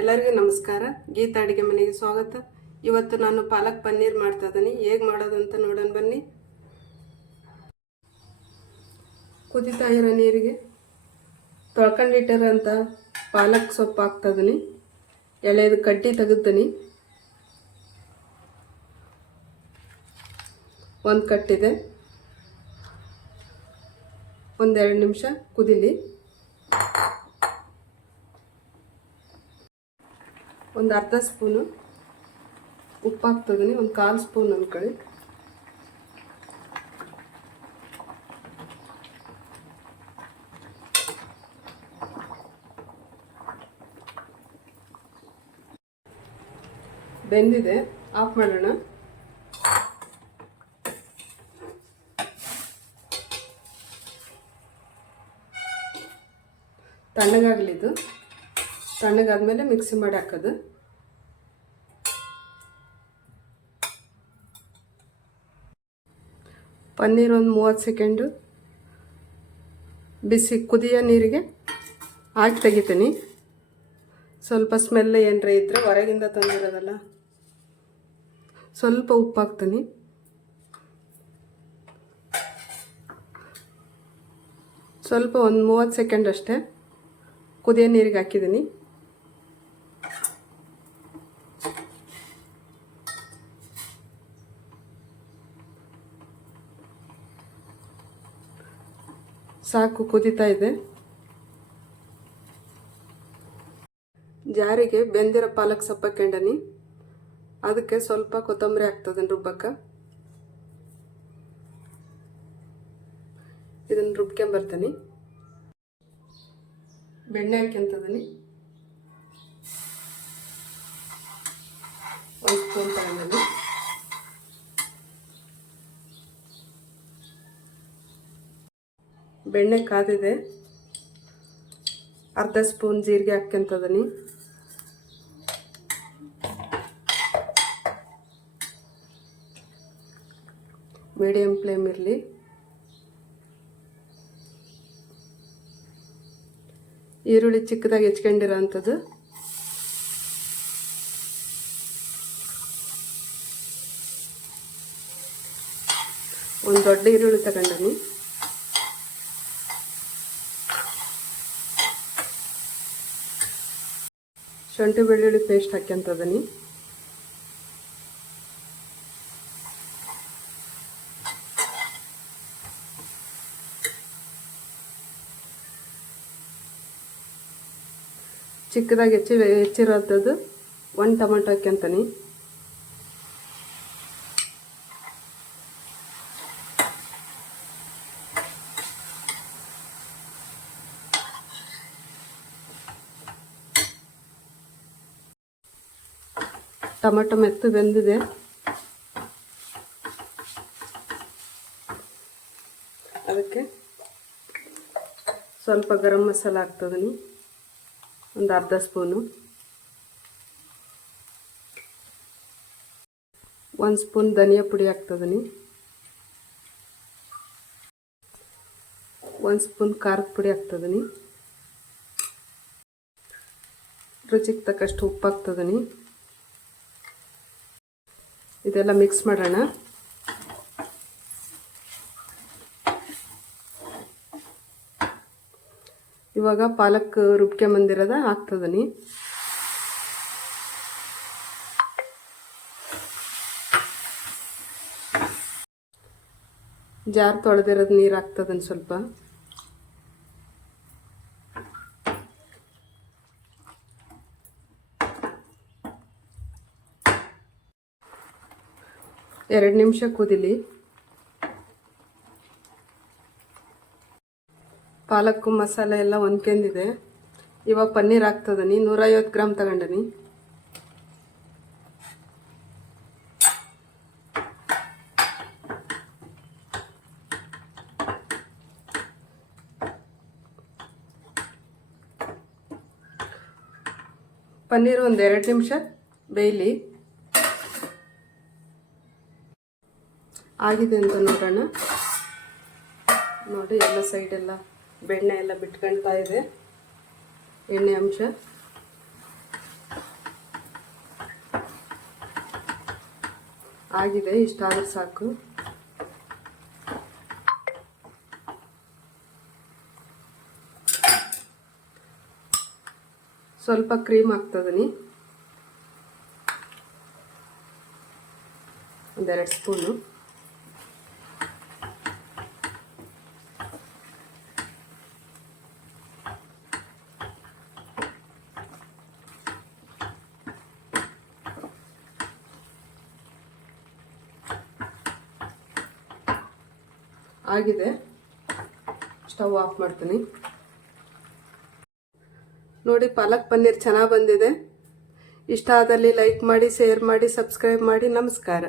ಎಲ್ಲರಿಗೂ ನಮಸ್ಕಾರ. ಗೀತಾ ಅಡುಗೆ ಮನೆಗೆ ಸ್ವಾಗತ. ಇವತ್ತು ನಾನು ಪಾಲಕ್ ಪನ್ನೀರ್ ಮಾಡ್ತಾ ಇದ್ದೀನಿ. ಹೇಗೆ ಮಾಡೋದಂತ ನೋಡೋಣ ಬನ್ನಿ. ಕುದಿತಾ ಇರೋ ನೀರಿಗೆ ತೊಳ್ಕೊಂಡಿಟ್ಟಿರೋಂಥ ಪಾಲಕ್ ಸೊಪ್ಪು ಹಾಕ್ತಾ ಎಳೆಯದು ಕಟ್ಟಿ ಕಡ್ಡಿ ಒಂದು ಕಟ್ಟಿದೆ. ಒಂದೆರಡು ನಿಮಿಷ ಕುದಿಲಿ. ಒಂದು ಅರ್ಧ ಸ್ಪೂನು ಉಪ್ಪು ಹಾಕ್ತಿದ್ದೀನಿ ಒಂದು ಕಾಲು ಸ್ಪೂನ್ ಅಂದ್ಕೊಳ್ಳಿ. ಬೆಂದಿದೆ ಆಫ್ ಮಾಡೋಣ. ತಣ್ಣಗಾಗಲಿದ್ದು. ತಣ್ಣಗಾದ್ಮೇಲೆ ಮಿಕ್ಸಿ ಮಾಡಿ ಹಾಕೋದು. ಪನ್ನೀರ್ ಒಂದು ಮೂವತ್ತು ಸೆಕೆಂಡು ಬಿಸಿ ಕುದಿಯೋ ನೀರಿಗೆ ಹಾಕಿ ತೆಗಿತೀನಿ. ಸ್ವಲ್ಪ ಸ್ಮೆಲ್ ಏನರ ಇದ್ದರೆ ಹೊರಗಿಂದ ತಂದಿರೋದಲ್ಲ. ಸ್ವಲ್ಪ ಉಪ್ಪು ಹಾಕ್ತೀನಿ. ಸ್ವಲ್ಪ ಒಂದು ಮೂವತ್ತು ಸೆಕೆಂಡ್ ಅಷ್ಟೇ ಕುದಿಯೋ ನೀರಿಗೆ ಹಾಕಿದ್ದೀನಿ. ಸಾಕು, ಕುದೀತಾ ಇದೆ. ಜಾರಿಗೆ ಬೆಂದಿರೋ ಪಾಲಕ್ ಸೊಪ್ಪು ಹಾಕ್ಯಂಡನಿ ಅದಕ್ಕೆ ಸ್ವಲ್ಪ ಕೊತ್ತಂಬರಿ ಆಗ್ತದೆ ರುಬ್ಬಕ್ಕೆ ಇದನ್ನು ರುಬ್ಕೊಂಬರ್ತೀನಿ. ಬೆಣ್ಣೆ ಹಾಕ್ಯಂತದನಿ. ಒಂದು ಸ್ಪೂನ್ ತಗೊಂಡನಿ. ಬೆಣ್ಣೆ ಕಾದಿದೆ. ಅರ್ಧ ಸ್ಪೂನ್ ಜೀರಿಗೆ ಹಾಕ್ಕೊಂತದೀನಿ ಮೀಡಿಯಂ ಫ್ಲೇಮ್ ಇರಲಿ. ಈರುಳ್ಳಿ ಚಿಕ್ಕದಾಗಿ ಹೆಚ್ಕೊಂಡಿರೋ ಅಂಥದ್ದು ಒಂದು ದೊಡ್ಡ ಈರುಳ್ಳಿ ತಗೊಂಡನಿ. ಶುಂಠಿ ಬೆಳ್ಳುಳ್ಳಿ ಪೇಸ್ಟ್ ಹಾಕ್ಯಂತದೀನಿ. ಚಿಕ್ಕದಾಗಿ ಹೆಚ್ಚಿ ಹೆಚ್ಚಿರೋಂಥದ್ದು ಒಂದು ಟೊಮೆಟೊ ಹಾಕ್ಯಂತೀನಿ ಟೊಮೆಟೊ ಮೆತ್ತು ಬೆಂದಿದೆ. ಅದಕ್ಕೆ ಸ್ವಲ್ಪ ಗರಂ ಮಸಾಲ ಹಾಕ್ತದೀನಿ ಒಂದು ಅರ್ಧ ಸ್ಪೂನು. ಒಂದು ಸ್ಪೂನ್ ಧನಿಯಾ ಪುಡಿ ಹಾಕ್ತದೀನಿ ಒಂದು ಸ್ಪೂನ್ ಖಾರದ ಪುಡಿ ಹಾಕ್ತದೀನಿ ರುಚಿಗೆ ತಕ್ಕಷ್ಟು ಉಪ್ಪು ಹಾಕ್ತದನಿ ಇದೆಲ್ಲ ಮಿಕ್ಸ್ ಮಾಡೋಣ. ಇವಾಗ ಪಾಲಕ್ ರುಬ್ಕೊಂಬಂದಿರೋದ ಹಾಕ್ತದನಿ ಜಾರ್ ತೊಳೆದಿರೋದು ನೀರು ಹಾಕ್ತದನ್ ಸ್ವಲ್ಪ. ಎರಡು ನಿಮಿಷ ಕುದಿಲಿ ಪಾಲಕ್ಕು ಮಸಾಲೆ ಎಲ್ಲ ಹೊಂದ್ಕೊಂಡಿದೆ ಇವಾಗ ಪನ್ನೀರ್ ಹಾಕ್ತದನಿ ನೂರೈವತ್ತು ಗ್ರಾಮ್ ತಗೊಂಡನಿ ಪನ್ನೀರ್ ಒಂದು ಎರಡು ನಿಮಿಷ ಬೇಯಲಿ. ಆಗಿದೆ ಅಂತ ನೋಡೋಣ. ನೋಡಿ, ಎಲ್ಲ ಸೈಡೆಲ್ಲ ಬೆಣ್ಣೆ ಎಲ್ಲ ಬಿಟ್ಕೊಳ್ತಾ ಇದೆ. ಎಣ್ಣೆ ಅಂಶ. ಆಗಿದೆ ಇಷ್ಟಾದ್ರೂ ಸಾಕು. ಸ್ವಲ್ಪ ಕ್ರೀಮ್ ಹಾಕ್ತದೀನಿ ಒಂದೆರಡು ಸ್ಪೂನು ಆಗಿದೆ. ಸ್ಟವ್ ಆಫ್ ಮಾಡ್ತೀನಿ. ನೋಡಿ, ಪಾಲಕ್ ಪನ್ನೀರ್ ಚೆನ್ನಾಗಿ ಬಂದಿದೆ. ಇಷ್ಟ ಆದಲ್ಲಿ ಲೈಕ್ ಮಾಡಿ, ಶೇರ್ ಮಾಡಿ, ಸಬ್ಸ್ಕ್ರೈಬ್ ಮಾಡಿ. ನಮಸ್ಕಾರ.